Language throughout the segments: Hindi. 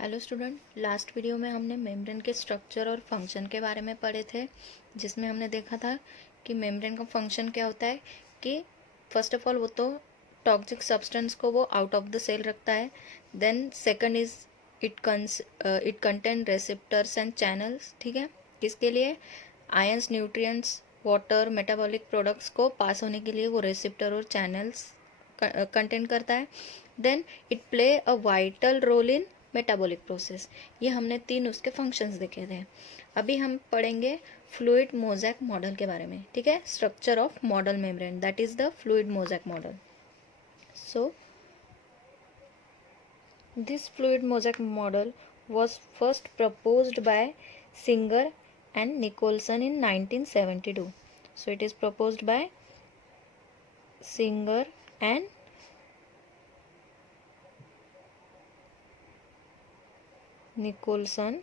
हेलो स्टूडेंट, लास्ट वीडियो में हमने मेम्ब्रेन के स्ट्रक्चर और फंक्शन के बारे में पढ़े थे, जिसमें हमने देखा था कि मेम्ब्रेन का फंक्शन क्या होता है कि फर्स्ट ऑफ ऑल वो तो टॉक्सिक सब्सटेंस को वो आउट ऑफ द सेल रखता है। Then second is it contain receptors and channels. ठीक है, किसके लिए? Ions, nutrients, water, metabolic products को पास होने के लिए वो रेसिप्टर और चैनल्स कंटेन करता है। Then it play a vital role in metabolic process. ये हमने तीन उसके फंक्शंस देखे थे। अभी हम पढ़ेंगे फ्लूइड मोज़ेक मॉडल के बारे में। ठीक है, structure of model membrane, that is the fluid mosaic model. So this fluid mosaic model was first proposed by Singer and Nicholson in 1972. So it is proposed by Singer and Nicholson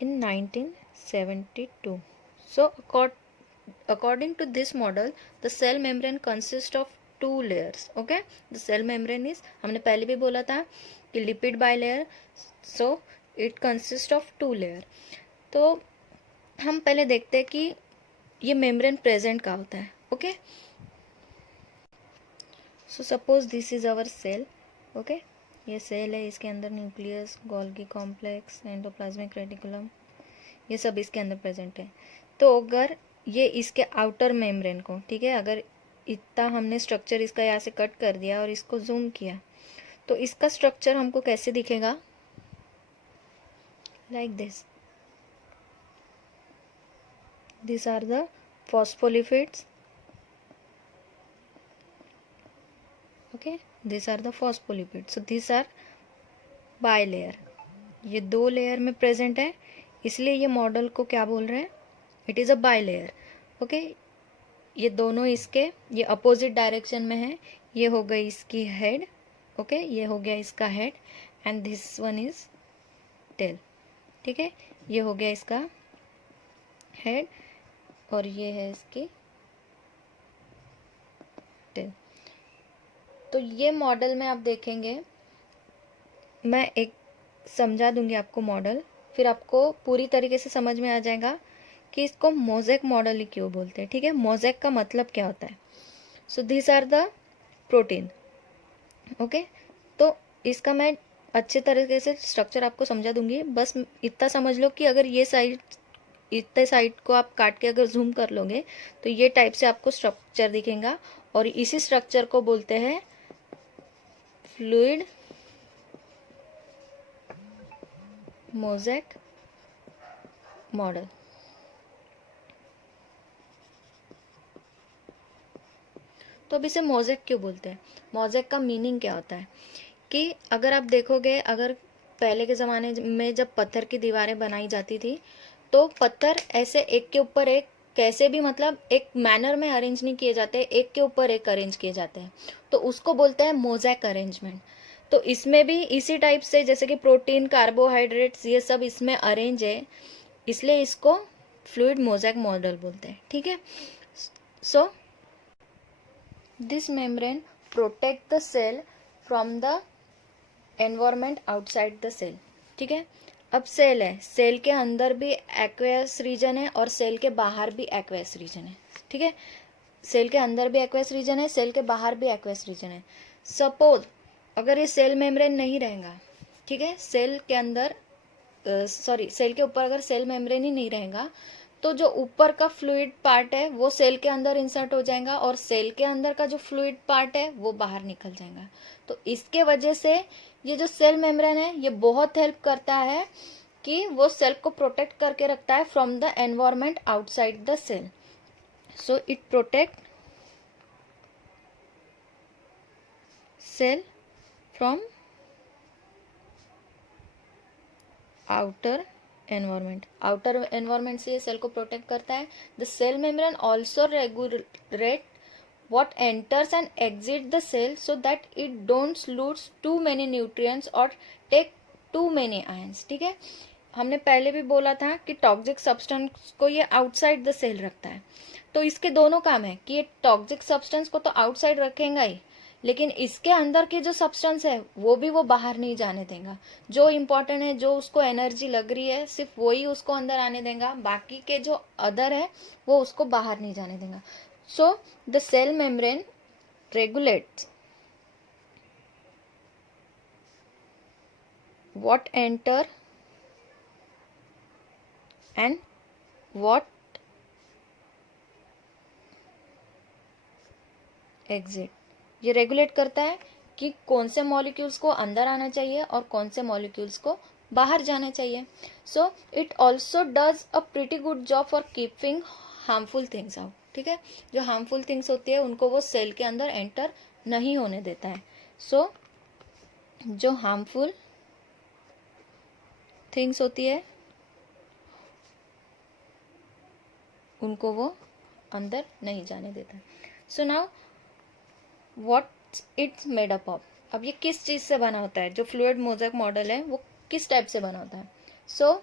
in 1972. So according to this model, the cell membrane consists of two layers. Okay, the cell membrane is, हमने पहले भी बोला था कि lipid bilayer, so it consists of two layer. तो हम पहले देखते हैं कि ये मेम्ब्रेन प्रेजेंट कहाँ होता है. Okay, so suppose this is our cell. Okay, ये सेल है, इसके अंदर nucleus, Golgi complex, endoplasmic reticulum, ये सब इसके अंदर प्रेजेंट है. तो अगर ये इसके आउटर मेम्ब्रेन को, ठीक है, अगर इतना हमने स्ट्रक्चर इसका यहाँ से कट कर दिया और इसको जूम किया, तो इसका स्ट्रक्चर हमको कैसे दिखेगा? Like this. These are the phospholipids. Okay, these are the phospholipids. So these are bilayer. ये दो लेयर में प्रेजेंट है, इसलिए ये मॉडल को क्या बोल रहे हैं? It is a bilayer. Okay, ये दोनों इसके ये अपोजिट डायरेक्शन में है. ये हो गई इसकी हेड. ओके, ये हो गया इसका head and this one is tail. ठीक है, ये हो गया इसका हेड और ये है इसकी टेल. तो ये मॉडल में आप देखेंगे, मैं एक समझा दूंगी आपको मॉडल, फिर आपको पूरी तरीके से समझ में आ जाएगा कि इसको मोज़ेक मॉडल ही क्यों बोलते हैं. ठीक है, मोज़ेक का मतलब क्या होता है. So this are the protein. Okay, तो इसका मैं अच्छे तरीके से स्ट्रक्चर आपको समझा दूंगी. बस इतना समझ लो कि अगर ये साइड, इतने साइड को आप काट के अगर जूम कर लोगे तो ये टाइप से आपको स्ट्रक्चर दिखेगा, और इसी स्ट्रक्चर को बोलते हैं फ्लूइड मोज़ेक मॉडल. तो अब इसे मोज़ेक क्यों बोलते हैं? मोज़ेक का मीनिंग क्या होता है कि अगर आप देखोगे, अगर पहले के ज़माने में जब पत्थर की दीवारें बनाई जाती थी, तो पत्थर ऐसे एक के ऊपर एक, कैसे भी मतलब एक मैनर में अरेंज नहीं किए जाते, एक के ऊपर एक अरेंज किए जाते हैं, तो उसको बोलते हैं मोज़ेक अरेंजमेंट. तो इसमें भी इसी टाइप से, जैसे कि प्रोटीन, कार्बोहाइड्रेट्स, ये सब इसमें अरेंज है, इसलिए इसको फ्लूइड मोज़ेक मॉडल बोलते हैं. ठीक है, so this membrane protect the cell from the environment outside the cell. ठीक है, अब सेल है, सेल के अंदर भी एक्वेस रीजन है और सेल के बाहर भी एक्वेस रीजन है. ठीक है, सेल के अंदर भी एक्वेस रीजन है, सेल के बाहर भी एक्वेस रीजन है. सपोज अगर ये सेल मेम्ब्रेन नहीं रहेगा, ठीक है, सेल के अंदर सेल के ऊपर अगर सेल मेम्ब्रेन ही नहीं रहेगा, तो जो ऊपर का फ्लूइड पार्ट है वो सेल के अंदर इंसर्ट हो जाएगा और सेल के अंदर का जो फ्लूइड पार्ट है वो बाहर निकल जाएगा. तो इसके वजह से ये जो सेल मेम्ब्रेन है ये बहुत हेल्प करता है कि वो सेल को प्रोटेक्ट करके रखता है from the environment outside the cell. So it protect cell from outer environment. Outer environment से ये सेल को प्रोटेक्ट करता है. The cell membrane also regulate what enters and exit the cell so that it don't lose too many nutrients or take too many ions. ठीक है, हमने पहले भी बोला था कि टॉक्सिक सब्सटेंस को ये आउटसाइड द सेल रखता है. तो इसके दोनों काम है कि ये टॉक्सिक सब्सटेंस को तो आउटसाइड रखेगा ही, लेकिन इसके अंदर के जो सब्सटेंस है वो भी वो बाहर नहीं जाने देगा। जो इम्पोर्टेंट है, जो उसको एनर्जी लग रही है, सिर्फ वही उसको अंदर आने देगा, बाकी के जो अदर है वो उसको बाहर नहीं जाने देगा। So the cell membrane regulates what enter and what exit। ये रेगुलेट करता है कि कौन से मॉलिक्यूल्स को अंदर आना चाहिए और कौन से मॉलिक्यूल्स को बाहर जाना चाहिए। So it also does a pretty good job for keeping harmful things out. ठीक है, जो हार्मफुल थिंग्स होती है उनको वो सेल के अंदर एंटर नहीं होने देता है। सो जो हार्मफुल थिंग्स होती है उनको वो अंदर नहीं जाने देता। So now what it's made up of. अब ये किस चीज से बना होता है, जो फ्लूइड मोज़ेक मॉडल है वो किस टाइप से बना होता है। So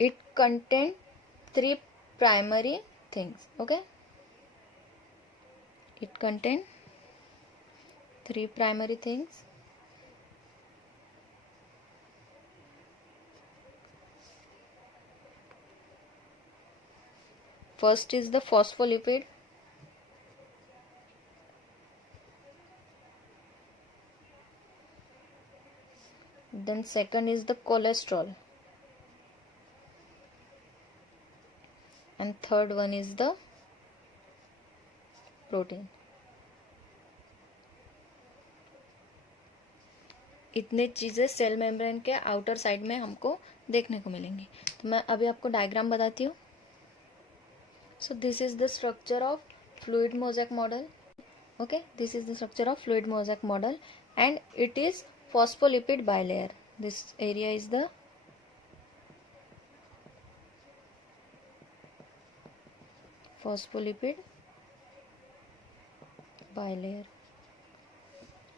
it contain 3 primary things. Okay, it contain 3 primary things. First is the phospholipid, then second is the cholesterol, and third one is the protein। इतने चीज़ें सेल मेम्ब्रेन के आउटर साइड में हमको देखने को मिलेंगी। तो मैं अभी आपको डायग्राम बताती हूँ। So this is the structure of fluid mosaic model. Okay, this is the structure of fluid mosaic model, and it is phospholipid bilayer. This area is the phospholipid bilayer.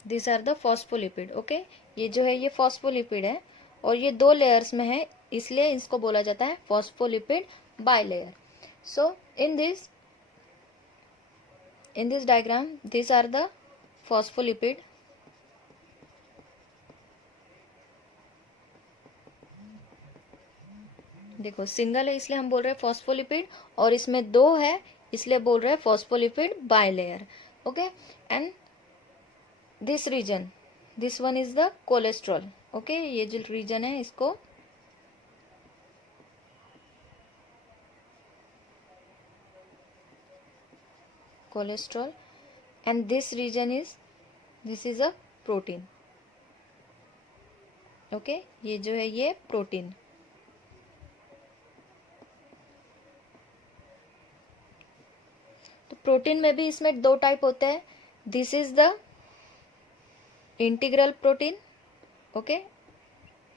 These are the phospholipid. Okay, ये जो है ये phospholipid है और ये 2 लेयर्स में है, इसलिए इसको बोला जाता है phospholipid bilayer। So in this diagram, these are the phospholipid, देखो सिंगल है इसलिए हम बोल रहे हैं फॉस्फोलिपिड, और इसमें 2 है इसलिए बोल रहे हैं phospholipid bilayer. Okay, and this region, this one is the cholesterol. Okay, ये जो रीजन है इसको cholesterol, and this region is, this is a protein। Okay, ये जो है ये प्रोटीन। तो प्रोटीन में भी इसमें 2 टाइप होते हैं। This is the integral protein. Okay,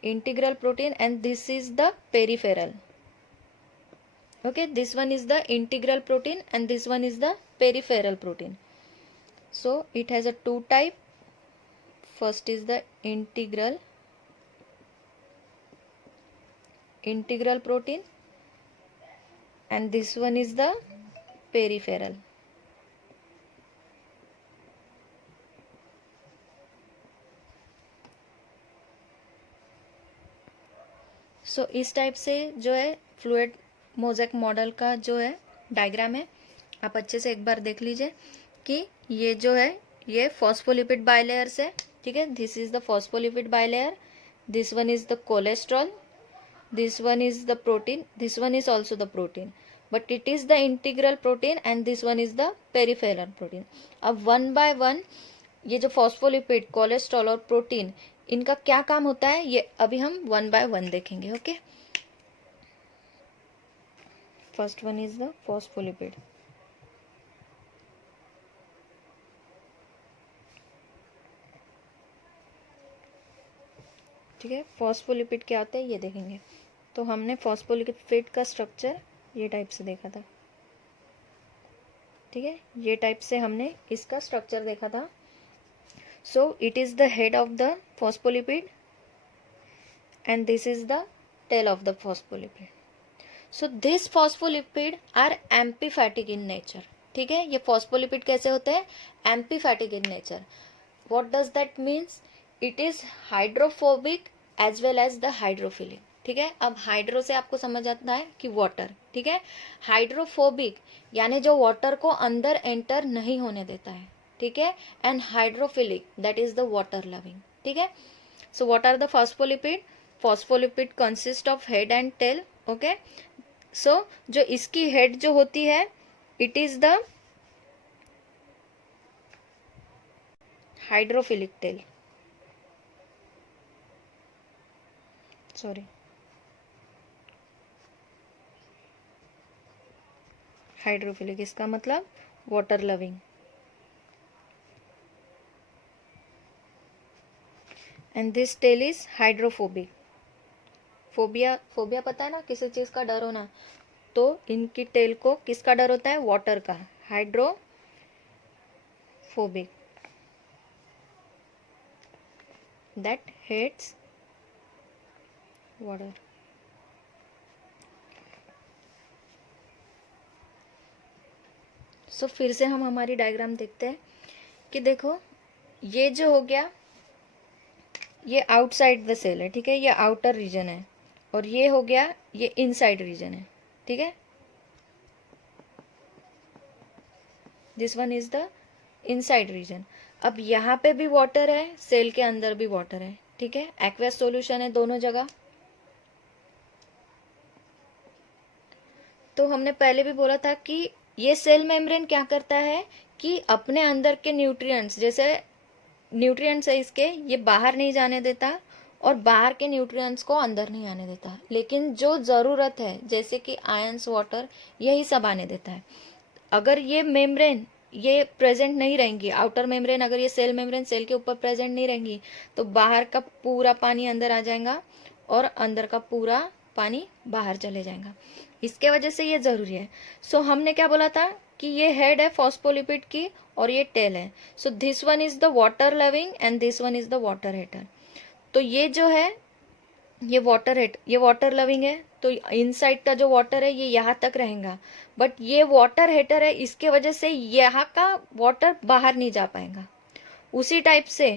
integral protein, and this is the peripheral. Okay, this one is the integral protein and this one is the peripheral protein। So it has a 2 type. First is the integral protein, and this one is the peripheral। So इस टाइप से जो है फ्लूइड मोज़ेक मॉडल का जो है डायग्राम है, आप अच्छे से एक बार देख लीजिए कि ये जो है ये फॉस्फोलिपिड बाइलेयर्स है। ठीक है, this is the phospholipid bilayer, this one is the cholesterol, this one is the protein, this one is also the protein, but it is the integral protein, and this one is the peripheral protein. अब 1 बाय 1 ये जो फॉस्फोलिपिड, कोलेस्ट्रॉल और प्रोटीन, इनका क्या काम होता है ये अभी हम 1 बाय 1 देखेंगे। Okay, first one is the phospholipid। ठीक है, फॉस्फोलिपिड क्या होता है ये देखेंगे। तो हमने फॉस्फोलिपिड का स्ट्रक्चर ये टाइप से देखा था। ठीक है, ये टाइप से हमने इसका स्ट्रक्चर देखा था। So it is the head of the phospholipid and this is the tail of the phospholipid. So these phospholipid are amphipathic in nature। ठीक है। ये फॉस्फोलिपिड कैसे होते हैं? Amphipathic in nature. What does that means? It is hydrophobic as well as the hydrophilic. ठीक है। अब हाइड्रो से आपको समझ आता है कि वाटर, ठीक है। हाइड्रोफोबिक यानी जो वाटर को अंदर एंटर नहीं होने देता है, ठीक है। And hydrophilic that is the water loving, ठीक है। So what are the phospholipid? Phospholipid consist of head and tail, okay. So जो इसकी हेड जो होती है, it is the hydrophilic tail, sorry, hydrophilic इसका मतलब water loving, and this tail is hydrophobic. Phobia, phobia पता है ना, किसी चीज का डर होना, तो इनकी टेल को किसका डर होता है? वाटर का, हाइड्रोफोबिक, दैट हेट्स वाटर। सो फिर से हम हमारी डायग्राम देखते हैं कि देखो ये जो हो गया, ये आउटसाइड द सेल है, ठीक है, ये आउटर रीजन है, और ये हो गया, ये इनसाइड रीजन है, ठीक है। This one is the inside region. अब यहाँ पे भी वाटर है, सेल के अंदर भी वाटर है, ठीक है। एक्वेस सॉल्यूशन है दोनों जगह। तो हमने पहले भी बोला था कि ये सेल मेम्ब्रेन क्या करता है कि अपने अंदर के न्यूट्रिएंट्स, जैसे न्यूट्रिएंट्स है इसके, ये बाहर नहीं जाने देता और बाहर के न्यूट्रिएंट्स को अंदर नहीं आने देता, लेकिन जो जरूरत है जैसे कि आयंस, वाटर, यही सब आने देता है। अगर ये मेम्ब्रेन ये प्रेजेंट नहीं रहेंगी, आउटर मेम्ब्रेन, अगर ये सेल मेम्ब्रेन सेल के ऊपर प्रेजेंट नहीं रहेंगी, तो बाहर का पूरा पानी अंदर आ जाएगा और अंदर का पूरा पानी बाहर चले जाएगा। इसके वजह से ये जरूरी है। सो हमने क्या बोला था कि ये हेड है फॉस्फोलिपिड की और ये टेल है। So this one is the water loving and this one is the water hater. तो ये जो है ये वाटर लविंग है, तो इनसाइड का जो वाटर है ये यहाँ तक रहेगा, बट ये वाटर हेटर है, इसके वजह से यहाँ का वाटर बाहर नहीं जा पाएगा। उसी टाइप से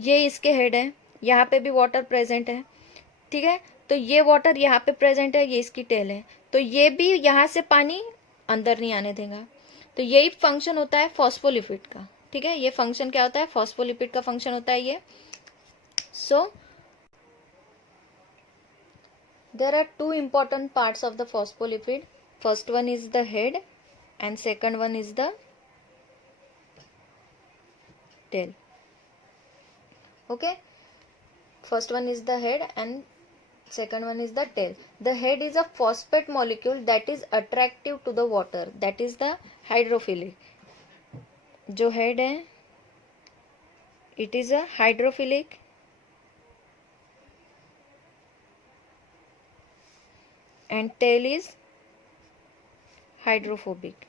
ये इसके हेड है, यहाँ पे भी वाटर प्रेजेंट है, ठीक है। तो ये वाटर यहाँ पे प्रेजेंट है, ये इसकी टेल है, तो ये भी यहाँ से पानी अंदर नहीं आने देगा। तो यही फंक्शन होता है फॉस्फोलिपिड का, ठीक है। ये फंक्शन क्या होता है? फॉस्फोलिपिड का फंक्शन होता है ये। सो there are two important parts of the phospholipid. First one is the head and second one is the tail. Okay, first one is the head and second one is the tail. The head is a phosphate molecule that is attractive to the water, that is the hydrophilic. जो head है it is a hydrophilic and tail is hydrophobic.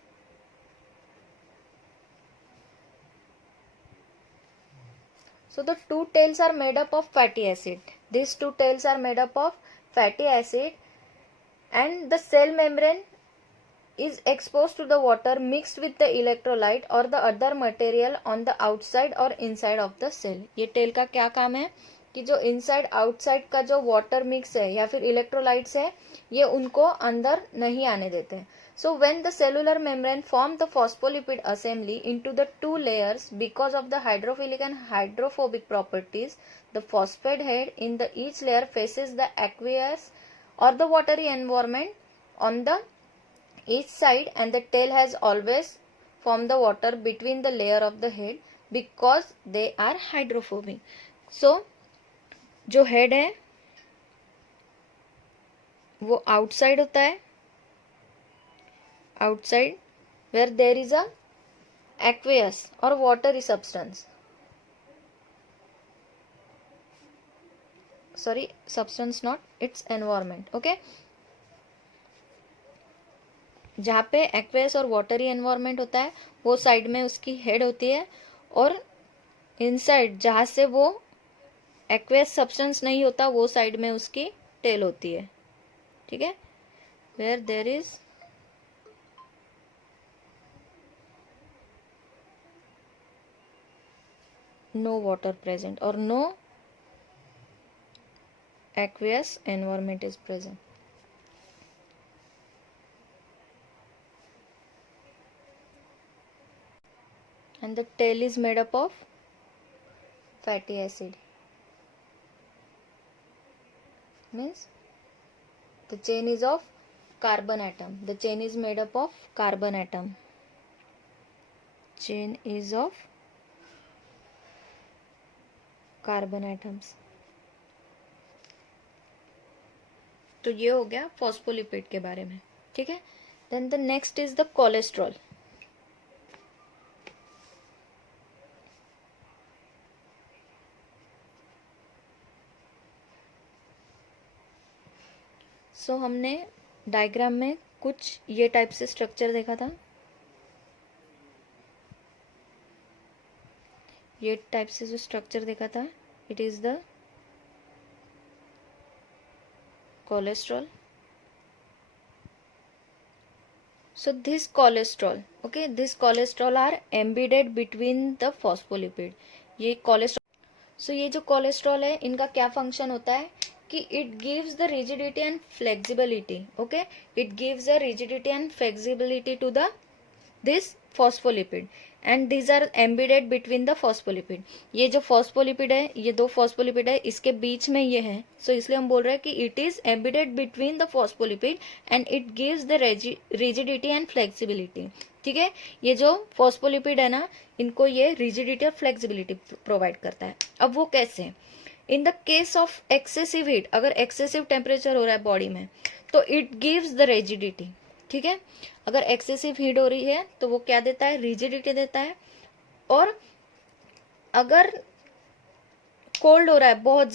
So the two tails are made up of fatty acid. These two tails are made up of fatty acid and the cell membrane is exposed to the water mixed with the electrolyte or the other material on the outside or inside of the cell. ये tail का क्या काम है कि जो इनसाइड आउटसाइड का जो वाटर मिक्स है या फिर इलेक्ट्रोलाइट्स है ये उनको अंदर नहीं आने देते हैं. So when the cellular membrane form the phospholipid assembly into the two layers because of the hydrophilic and hydrophobic properties, the phosphate head in the each layer faces the aqueous or the watery environment on the each side and the tail has always formed the water between the layer of the head because they are hydrophobic. So जो हेड है वो आउटसाइड होता है, outside where there is a aqueous or watery substance, sorry substance not its environment, okay. जहाँ पे aqueous और watery environment होता है वो साइड में उसकी हेड होती है और इनसाइड जहाँ से वो aqueous substance नहीं होता वो साइड में उसकी टेल होती है, ठीक है. where there is no water present or no aqueous environment is present. And the tail is made up of fatty acid. Means the chain is of carbon atom. The chain is made up of carbon atom. Chain is of carbon atoms. तो ये हो गया फॉस्फोलिपिड के बारे में. ठीक है. Then the next is the cholesterol. So हमने डायग्राम में कुछ ये टाइप से स्ट्रक्चर देखा था. ये टाइप से जो स्ट्रक्चर देखा था, it is the cholesterol. So this cholesterol, okay, this cholesterol are embedded between the phospholipid. ये कोलेस्ट्रॉल. सो ये जो कोलेस्ट्रॉल है, इनका क्या फंक्शन होता है कि it gives the rigidity and flexibility. Okay, it gives the rigidity and flexibility to the this phospholipid and these are embedded between the phospholipid. ये जो phospholipid है, ये दो phospholipid है, इसके बीच में ये है. सो इसलिए हम बोल रहे हैं कि it is embedded between the phospholipid and it gives the rigidity and flexibility. ठीक है. ये जो phospholipid है ना, इनको ये rigidity और flexibility प्रोवाइड करता है. अब वो कैसे? In the case of excessive heat, अगर एक्सेसिव टेम्परेचर हो रहा है बॉडी में, तो इट गिव्स द रिजिडिटी. ठीक है. अगर एक्सेसिव हीट हो रही है तो वो क्या देता है? रिजिडिटी देता है. और अगर कोल्ड हो रहा है, बहुत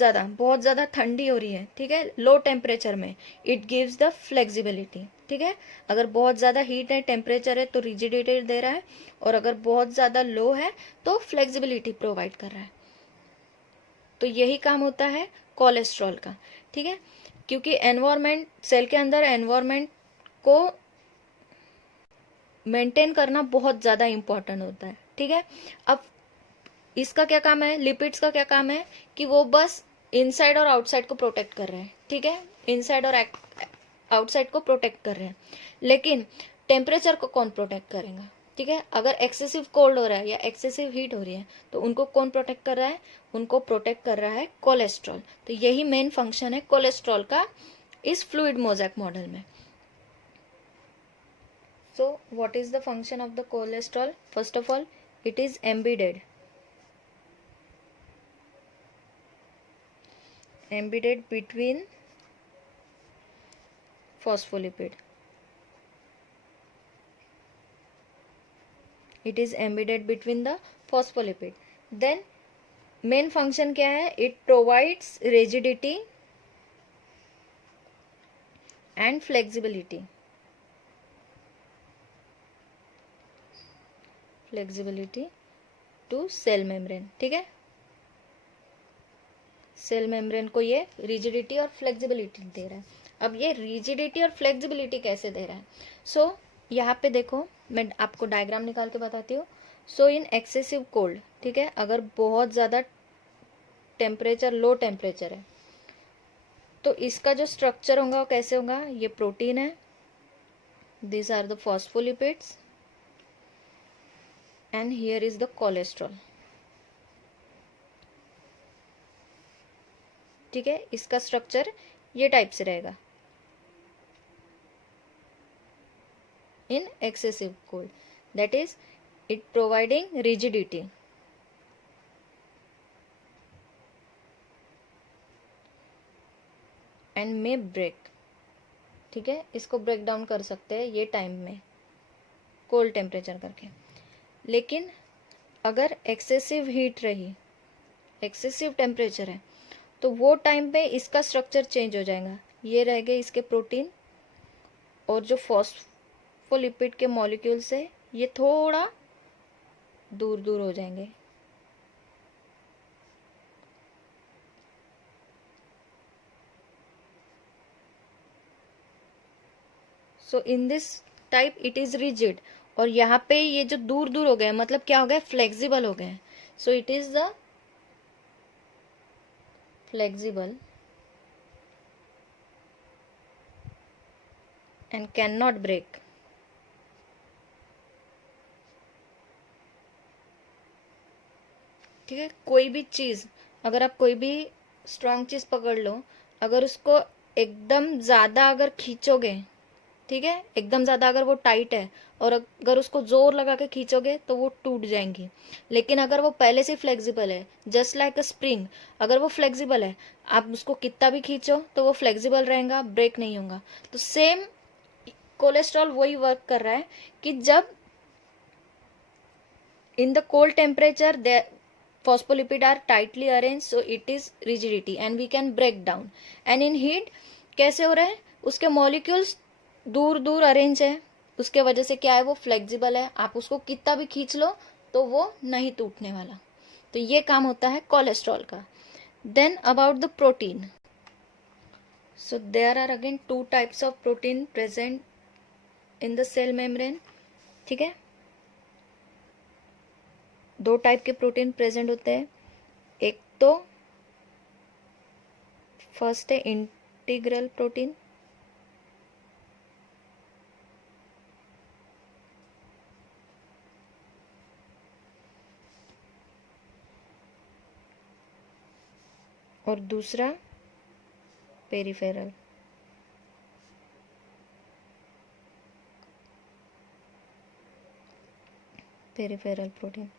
ज्यादा ठंडी हो रही है, ठीक है, लो टेम्परेचर में, इट गिव्स द फ्लेक्सिबिलिटी. ठीक है. अगर बहुत ज्यादा हीट है, टेम्परेचर है, तो रिजिडिटी दे रहा है, और अगर बहुत ज्यादा लो है तो फ्लेक्सिबिलिटी प्रोवाइड कर रहा है. तो यही काम होता है कोलेस्ट्रॉल का. ठीक है. क्योंकि एनवायरमेंट, सेल के अंदर एनवायरमेंट को मेंटेन करना बहुत ज्यादा इंपॉर्टेंट होता है. ठीक है. अब इसका क्या काम है? लिपिड्स का क्या काम है कि वो बस इनसाइड और आउटसाइड को प्रोटेक्ट कर रहे हैं. ठीक है. इनसाइड और आउटसाइड को प्रोटेक्ट कर रहे हैं. लेकिन टेम्परेचर को कौन प्रोटेक्ट करेगा? ठीक है. अगर एक्सेसिव कोल्ड हो रहा है या एक्सेसिव हीट हो रही है, तो उनको कौन प्रोटेक्ट कर रहा है? उनको प्रोटेक्ट कर रहा है कोलेस्ट्रॉल. तो यही मेन फंक्शन है कोलेस्ट्रॉल का इस फ्लूइड मोज़ेक मॉडल में. So what is the function of the cholesterol? First of all, it is embedded between phospholipid. It is embedded between the phospholipid. Then main function क्या है? It provides rigidity and flexibility. Flexibility to cell membrane. ठीक है. सेल मेम्ब्रेन को ये रिजिडिटी और फ्लेक्सिबिलिटी दे रहा है. अब ये रिजिडिटी और फ्लेक्सिबिलिटी कैसे दे रहा है? सो यहाँ पे देखो, मैं आपको डायग्राम निकाल के बताती हूँ. सो इन एक्सेसिव कोल्ड, ठीक है, अगर बहुत ज़्यादा टेम्परेचर, लो टेम्परेचर है, तो इसका जो स्ट्रक्चर होगा वो कैसे होगा? ये प्रोटीन है, this are the phospholipids, and here is the cholesterol. ठीक है. इसका स्ट्रक्चर ये टाइप से रहेगा in excessive cold. That is it providing rigidity and may break. ठीक है. इसको ब्रेक डाउन कर सकते हैं ये टाइम में कोल्ड टेम्परेचर करके. लेकिन अगर एक्सेसिव हीट रही, एक्सेसिव टेम्परेचर है, तो वो टाइम पे इसका स्ट्रक्चर चेंज हो जाएगा. ये रह गए इसके प्रोटीन, और जो फॉस्फोलिपिड के मॉलिक्यूल्स है ये थोड़ा दूर दूर हो जाएंगे. So in this type it is rigid. और यहाँ पे ये जो दूर दूर हो गए, मतलब क्या हो गए? फ्लेक्सिबल हो गए. सो it is the flexible and cannot break. ठीक है, कोई भी चीज, अगर आप कोई भी स्ट्रांग चीज पकड़ लो, अगर उसको एकदम ज्यादा अगर खींचोगे, ठीक है, एकदम ज्यादा अगर वो टाइट है और अगर उसको जोर लगा के खींचोगे तो वो टूट जाएंगी। लेकिन अगर वो पहले से फ्लेक्सिबल है, जस्ट लाइक अ स्प्रिंग, अगर वो फ्लेक्सिबल है, आप उसको कितना भी खींचो तो वो फ्लेक्सिबल रहेगा, ब्रेक नहीं होगा। तो सेम कोलेस्ट्रॉल वही वर्क कर रहा है कि जब in the cold temperature the phospholipid are tightly arranged, so it is rigidity and we can break down, and in heat कैसे हो रहा है, उसके मॉलिक्यूल्स दूर दूर अरेंज है, उसके वजह से क्या है, वो फ्लेक्सिबल है, आप उसको कितना भी खींच लो तो वो नहीं टूटने वाला। तो ये काम होता है कोलेस्ट्रॉल का। Then about the protein, so there are again two types of protein present in the cell membrane. ठीक है, दो टाइप के प्रोटीन प्रेजेंट होते हैं। एक तो फर्स्ट है इंटीग्रल प्रोटीन, और दूसरा पेरिफेरल। Peripheral protein.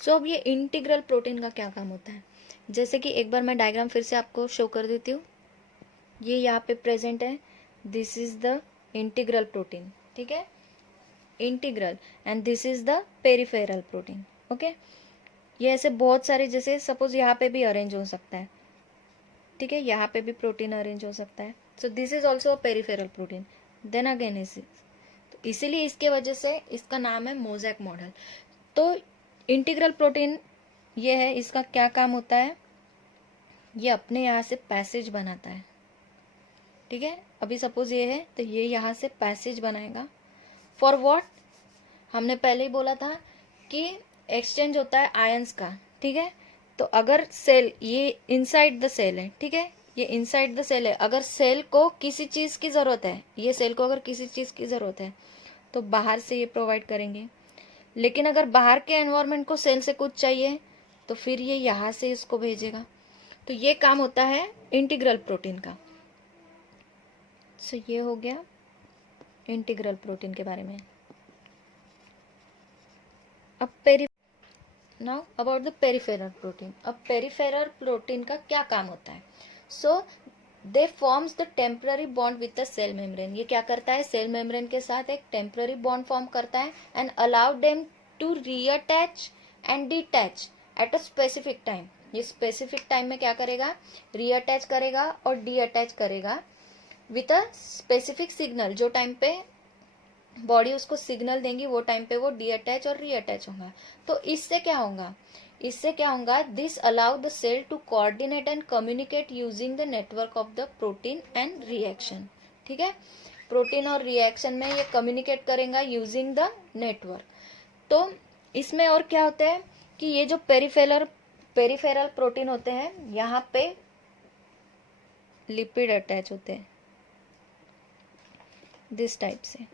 सो अब ये इंटीग्रल प्रोटीन का क्या काम होता है, जैसे कि एक बार मैं डायग्राम फिर से आपको शो कर देती हूँ। ये यहाँ पे प्रेजेंट है, this is the integral protein, ठीक है, integral, and this is the peripheral protein. Okay, ये ऐसे बहुत सारे, जैसे सपोज यहाँ पे भी अरेंज हो सकता है, ठीक है, यहाँ पे भी प्रोटीन अरेंज हो सकता है। So this is also a peripheral protein. Then again is, तो इसीलिए इसके वजह से इसका नाम है मोज़ेक मॉडल। तो इंटीग्रल प्रोटीन ये है, इसका क्या काम होता है, ये अपने यहाँ से पैसेज बनाता है। ठीक है, अभी सपोज ये है तो ये यहाँ से पैसेज बनाएगा। फॉर व्हाट, हमने पहले ही बोला था कि एक्सचेंज होता है आयंस का। ठीक है, तो अगर सेल, ये इनसाइड द सेल है, ठीक है, ये इनसाइड द सेल है, अगर सेल को किसी चीज की जरूरत है, ये सेल को अगर किसी चीज की जरूरत है तो बाहर से ये प्रोवाइड करेंगे। लेकिन अगर बाहर के एनवायरनमेंट को सेल से कुछ चाहिए तो फिर ये यहाँ से इसको भेजेगा। तो ये काम होता है इंटीग्रल प्रोटीन का। सो ये हो गया इंटीग्रल प्रोटीन के बारे में। अब now about the peripheral protein. अब पेरिफेरल प्रोटीन का क्या काम होता है, so they forms the temporary bond with the cell membrane. ये क्या करता है, सेल मेम्ब्रेन के साथ एक टेम्पररी बॉन्ड फॉर्म करता है, and allow them to reattach and detach at a specific time. ये स्पेसिफिक टाइम में क्या करेगा, रीअटैच करेगा और डीअटैच करेगा विथ अ स्पेसिफिक सिग्नल। जो टाइम पे बॉडी उसको सिग्नल देंगी वो टाइम पे वो डीअटैच और रीअटैच होगा। तो इससे क्या होगा, इससे क्या होगा, this allow the cell to coordinate and communicate using the network of the protein and reaction. ठीक है, प्रोटीन और रिएक्शन में ये कम्युनिकेट करेगा यूजिंग द नेटवर्क। तो इसमें और क्या होता है कि ये जो पेरिफेरल प्रोटीन होते हैं, यहाँ पे लिपिड अटैच होते हैं दिस टाइप से।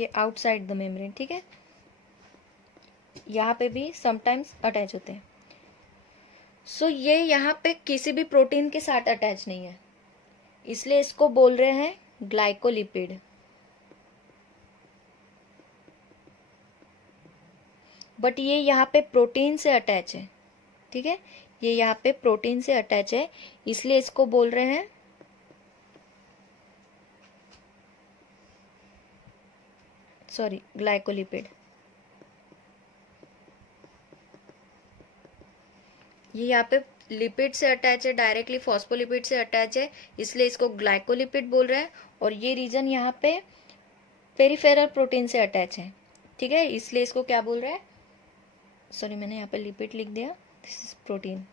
ये आउटसाइड द मेम्ब्रेन, ठीक है, यहाँ पे भी समटाइम्स अटैच होते हैं। सो ये यहाँ पे किसी भी प्रोटीन के साथ अटैच नहीं है, इसलिए इसको बोल रहे हैं ग्लाइकोलिपिड। बट ये यहाँ पे प्रोटीन से अटैच है, ठीक है, ये यहाँ पे प्रोटीन से अटैच है, इसलिए इसको बोल रहे हैं ग्लाइकोलिपिड। ये यहाँ पे लिपिड से अटैच है, डायरेक्टली फॉस्फोलिपिड से अटैच है, इसलिए इसको ग्लाइकोलिपिड बोल रहे हैं। और ये रीजन यहाँ पे पेरिफेरल प्रोटीन से अटैच है, ठीक है, इसलिए इसको क्या बोल रहे हैं, मैंने यहाँ पे लिपिड लिख दिया, this is protein,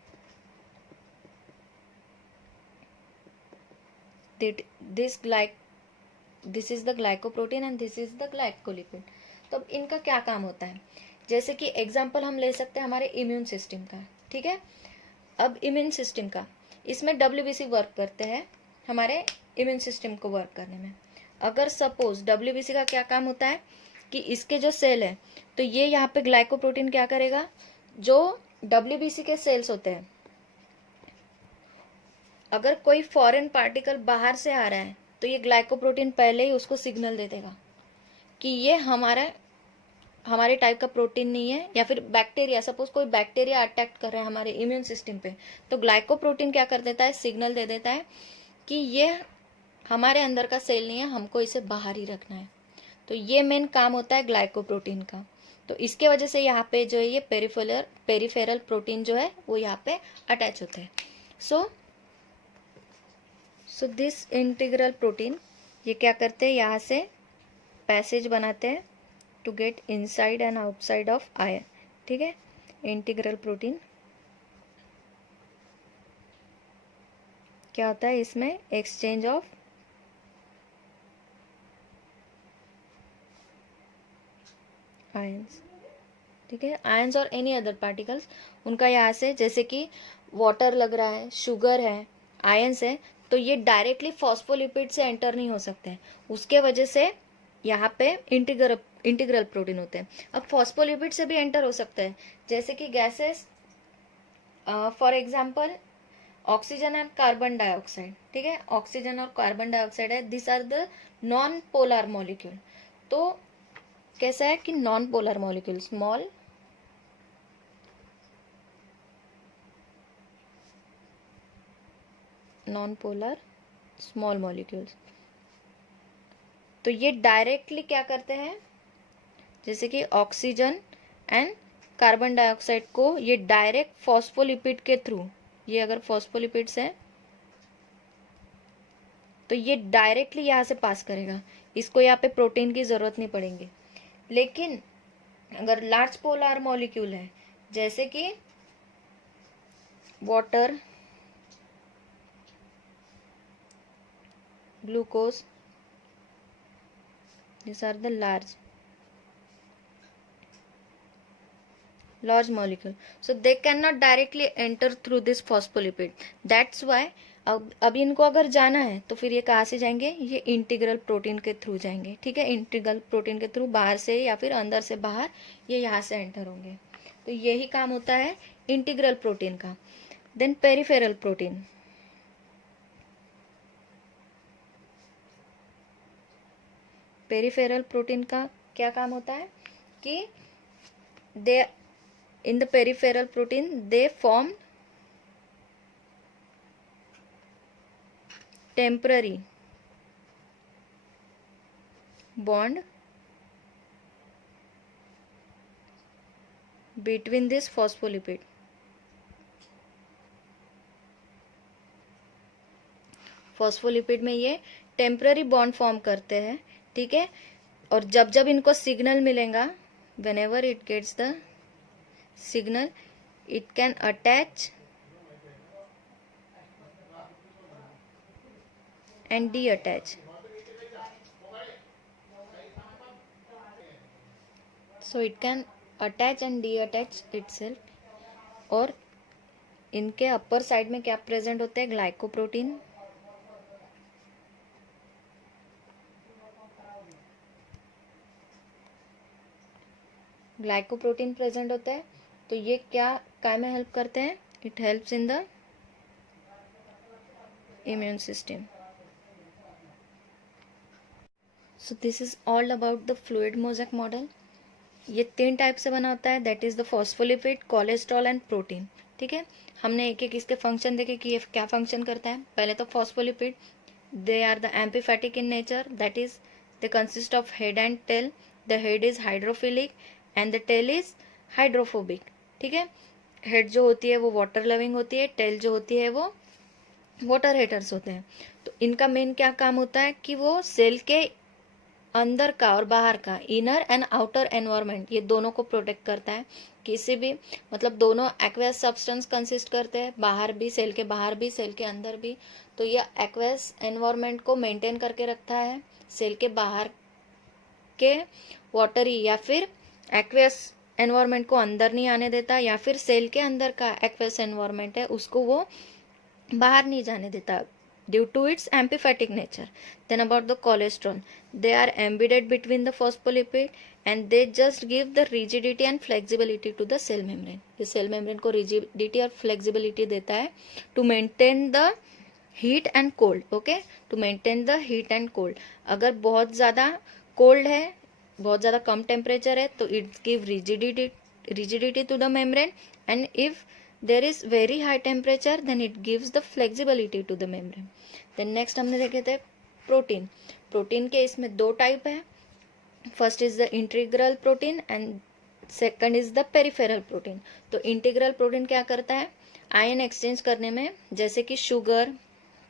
this is the glycoprotein and this is the glycolipid. तो अब इनका क्या काम होता है, जैसे कि एग्जाम्पल हम ले सकते हैं हमारे इम्यून सिस्टम का, ठीक है। अब इम्यून सिस्टम का, इसमें डब्ल्यूबीसी वर्क करते हैं हमारे इम्यून सिस्टम को वर्क करने में। अगर सपोज डब्ल्यूबीसी का क्या काम होता है कि इसके जो सेल है, तो ये यहाँ पे ग्लाइकोप्रोटीन क्या करेगा, जो डब्ल्यूबीसी के सेल्स होते हैं, अगर कोई फॉरेन पार्टिकल बाहर से आ रहा है तो ये ग्लाइकोप्रोटीन पहले ही उसको सिग्नल दे देगा कि ये हमारे टाइप का प्रोटीन नहीं है, या फिर बैक्टीरिया, सपोज कोई बैक्टीरिया अटैक कर रहा है हमारे इम्यून सिस्टम पे, तो ग्लाइकोप्रोटीन क्या कर देता है, सिग्नल दे देता है कि ये हमारे अंदर का सेल नहीं है, हमको इसे बाहर ही रखना है। तो ये मेन काम होता है ग्लाइकोप्रोटीन का। तो इसके वजह से यहाँ पे जो है ये पेरिफेरल प्रोटीन जो है वो यहाँ पे अटैच होते हैं। सो दिस इंटीग्रल प्रोटीन ये क्या करते हैं, यहाँ से पैसेज बनाते हैं to get inside and outside of ion, ठीक है। इंटीग्रल प्रोटीन क्या होता है, इसमें एक्सचेंज ऑफ आयंस, ठीक है। आयंस और एनी अदर पार्टिकल्स, उनका यहाँ से, जैसे कि वाटर लग रहा है, शुगर है, आयंस है, तो ये डायरेक्टली फॉस्फोलिपिड से एंटर नहीं हो सकते हैं, उसके वजह से यहाँ पे इंटीग्रल प्रोटीन होते हैं। अब फॉस्फोलिपिड से भी एंटर हो सकते हैं, जैसे कि gases, for example oxygen and carbon dioxide, ठीक है। ऑक्सीजन और कार्बन डाइऑक्साइड है, this are the non polar molecule. तो कैसा है कि non polar molecule, small non polar small molecules, तो ये डायरेक्टली क्या करते हैं, जैसे कि ऑक्सीजन एंड कार्बन डाइऑक्साइड को ये डायरेक्ट फॉस्फोलिपिड के थ्रू, ये अगर फॉस्फोलिपिड्स है तो ये डायरेक्टली यहाँ से पास करेगा, इसको यहाँ पे प्रोटीन की जरूरत नहीं पड़ेगी। लेकिन अगर लार्ज पोलर मॉलिक्यूल है, जैसे कि water, glucose, these are the large molecule, so they cannot directly enter through this phospholipid, that's why अब इनको अगर जाना है तो फिर ये कहाँ से जाएंगे, ये इंटीग्रल प्रोटीन के थ्रू जाएंगे, ठीक है। इंटीग्रल प्रोटीन के थ्रू बाहर से या फिर अंदर से बाहर ये यहाँ से एंटर होंगे, तो यही काम होता है इंटीग्रल प्रोटीन का। Then peripheral protein, peripheral protein का क्या काम होता है कि they in the peripheral protein they form temporary bond between this phospholipid, phospholipid में ये टेम्पररी बॉन्ड फॉर्म करते हैं, ठीक है। और जब जब इनको सिग्नल मिलेगा, whenever it gets the signal, it can attach and deattach. So it can attach and deattach itself. और इनके अपर साइड में क्या प्रेजेंट होते हैं, ग्लाइकोप्रोटीन, ग्लाइकोप्रोटीन प्रेजेंट होता है। तो ये क्या में हेल्प करते हैं, it helps in the immune system. So this is all about the fluid mosaic model. ये 3 टाइप से बना होता है, that is the phospholipid, cholesterol and protein, ठीक है। हमने एक एक इसके फंक्शन देखे कि ये क्या फंक्शन करता है। पहले तो phospholipid, they are the amphipathic in nature, that is they consist of head and tail, the head is hydrophilic and the tail is hydrophobic, ठीक है। हेड जो होती है वो वाटर लविंग होती है, टेल जो होती है वो वाटर हेटर्स होते हैं। तो इनका मेन क्या काम होता है कि वो सेल के अंदर का और बाहर का, इनर एंड आउटर एनवायरनमेंट, ये दोनों को प्रोटेक्ट करता है। किसी भी मतलब दोनों एक्वेस सब्सटेंस कंसिस्ट करते हैं, बाहर भी, सेल के बाहर भी, सेल के अंदर भी। तो ये एक्वेस एनवायरनमेंट को मेंटेन करके रखता है, सेल के बाहर के वाटरी या फिर एक्वेस एनवायरनमेंट को अंदर नहीं आने देता, या फिर सेल के अंदर का एक्वेस एनवायरनमेंट है उसको वो बाहर नहीं जाने देता due to its amphipathic nature. Then about the cholesterol, they are embedded between the phospholipid and they just give the rigidity and flexibility to the cell membrane. ये cell membrane को rigidity और flexibility देता है to maintain the heat and cold. Okay, to maintain the heat and cold. अगर बहुत ज़्यादा cold है, बहुत ज़्यादा कम टेम्परेचर है, तो it give rigidity to the membrane, and if there is very high temperature then it gives the flexibility to the membrane. then next हमने देखे थे प्रोटीन. प्रोटीन के इसमें दो टाइप है. First is the integral protein and second is the peripheral protein. तो इंटीग्रल प्रोटीन क्या करता है, आयन एक्सचेंज करने में, जैसे कि शुगर,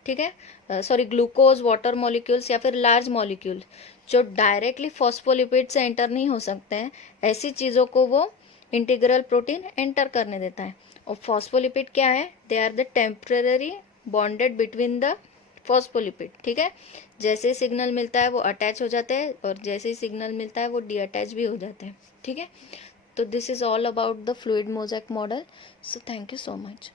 ठीक है, सॉरी ग्लूकोज, वाटर मॉलिक्यूल्स या फिर लार्ज मॉलिक्यूल जो डायरेक्टली फॉस्फोलिपिड से एंटर नहीं हो सकते हैं, ऐसी चीज़ों को वो इंटीग्रल प्रोटीन एंटर करने देता है. और फॉस्फोलिपिड क्या है, they are the temporary bonded between the phospholipid. ठीक है, जैसे ही सिग्नल मिलता है वो अटैच हो जाते हैं और जैसे ही सिग्नल मिलता है वो डी अटैच भी हो जाते हैं. ठीक है, तो this is all about the fluid mosaic model. So thank you so much.